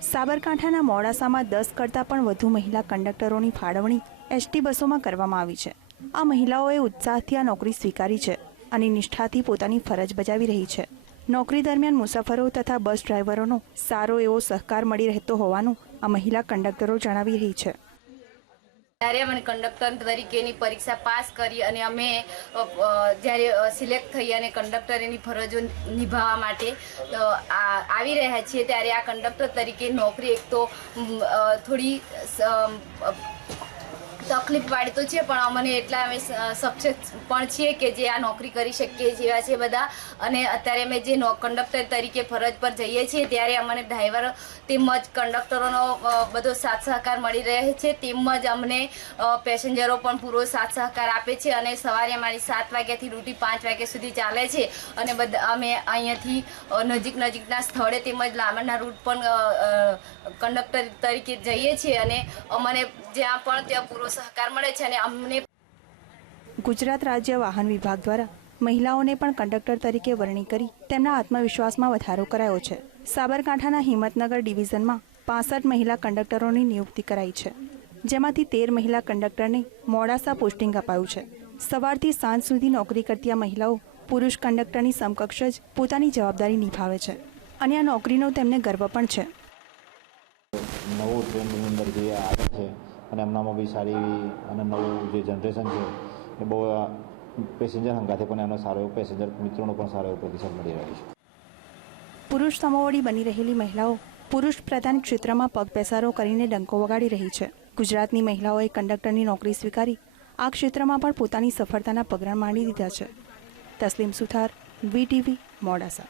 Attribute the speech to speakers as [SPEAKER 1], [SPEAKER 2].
[SPEAKER 1] સાબરકાંઠાના મોડાસામાં દસ કરતાં પણ વધુ મહિલા કંડક્ટરોની ફાળવણી એસટી બસોમાં કરવામાં આવી છે. આ મહિલાઓએ ઉત્સાહથી આ નોકરી સ્વીકારી છે અને નિષ્ઠાથી પોતાની ફરજ બજાવી રહી છે. નોકરી દરમિયાન મુસાફરો તથા બસ ડ્રાઈવરોનો સારો એવો સહકાર મળી રહેતો હોવાનું આ મહિલા કંડક્ટરો જણાવી રહી છે.
[SPEAKER 2] ત્યારે અમે કંડક્ટર તરીકેની પરીક્ષા પાસ કરી અને અમે જ્યારે સિલેક્ટ થઈ અને કંડક્ટરની ફરજો નિભાવવા માટે આવી રહ્યા છીએ ત્યારે આ કંડક્ટર તરીકે નોકરી એક તો થોડી તકલીફવાળી તો છે, પણ અમને એટલા અમે સક્સેસ પણ છીએ કે જે આ નોકરી કરી શકીએ જેવા છે બધા. અને અત્યારે અમે જે કંડક્ટર તરીકે ફરજ પર જઈએ છીએ, ત્યારે અમને ડ્રાઈવર તેમજ કંડક્ટરોનો બધો સાથ સહકાર મળી રહે છે. તેમજ અમને પેસેન્જરો પણ પૂરો સાથ સહકાર આપે છે અને સવારે અમારી સાત વાગ્યાથી ડ્યુટી પાંચ વાગ્યા સુધી ચાલે છે. અને બધા, અમે અહીંયાથી નજીક નજીકના સ્થળે તેમજ લાંબાના રૂટ પણ કંડક્ટર તરીકે જઈએ છીએ. અને અમને જ્યાં પણ ત્યાં પૂરો સહકાર મળે છે અને અમને
[SPEAKER 1] ગુજરાત રાજ્ય વાહન વિભાગ દ્વારા મહિલાઓને પણ કંડક્ટર તરીકે વરણી કરી તેમના આત્મવિશ્વાસમાં વધારો કરાયો છે. સાબરકાંઠાના હિંમતનગર ડિવિઝનમાં પાસઠ મહિલા કંડક્ટરોની નિયુક્તિ કરાઈ છે. જેમાંથી તેર મહિલા કંડક્ટરને મોડાસા પોસ્ટિંગ અપાયું છે. સવારથી સાંજ સુધી નોકરી કરતી આ મહિલાઓ પુરુષ કંડક્ટરની સમકક્ષ જ પોતાની જવાબદારી નિભાવે છે અને આ નોકરીનો તેમને ગર્વ પણ છે.
[SPEAKER 3] નવું ટ્રેન્ડની અંદર જે આવે છે અને એમનામાં બી સારી અને નવું જે જનરેશન છે, એ બહુ પેસેન્જર હંગાથે પણ એનો સારો એવો પેસેન્જર મિત્રોનો પણ સારો એવો પ્રતિસાદ મળી રહ્યો છે.
[SPEAKER 1] પુરુષ સમોવડી બની રહેલી મહિલાઓ પુરુષ પ્રધાન ક્ષેત્રમાં પગ પેસારો કરીને ડંકો વગાડી રહી છે. ગુજરાતની મહિલાઓએ કંડક્ટરની નોકરી સ્વીકારી, આ ક્ષેત્રમાં પણ પોતાની સફળતાના પગરણ માંડી દીધા છે. તસ્લીમ સુથાર, વીટીવી, મોડાસા.